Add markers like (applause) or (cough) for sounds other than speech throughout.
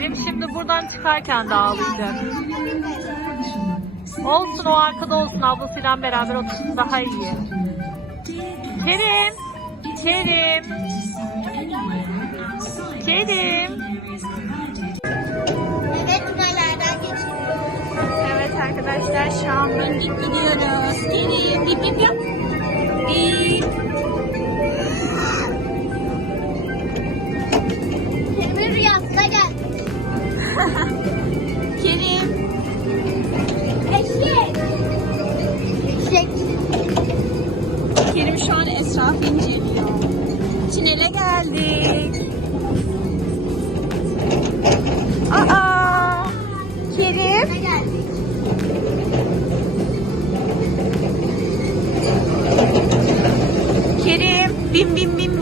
Kerim şimdi buradan çıkarken de ağlayacak. Olsun o arkada olsun ablasıyla beraber otursun daha iyi. Kerim. Kerim. Kerim. Evet buralardan geçiyoruz. Evet arkadaşlar şu an gidiyoruz. Gelin (laughs) Kerim. Eşek. Eşek. Kerim şu an etrafı inceliyor. Tünele geldik. Aa. Kerim. Kerim. Bim bim bim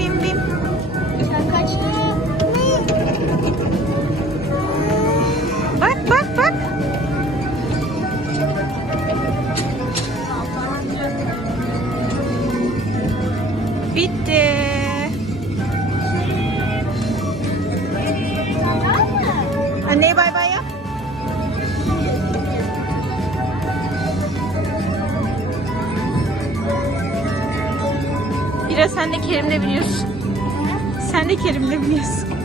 Bitti. Anneye bay bay yap. İra sen de Kerim'le biniyorsun. Sen de Kerim'le biniyorsun.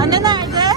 Anne nerede?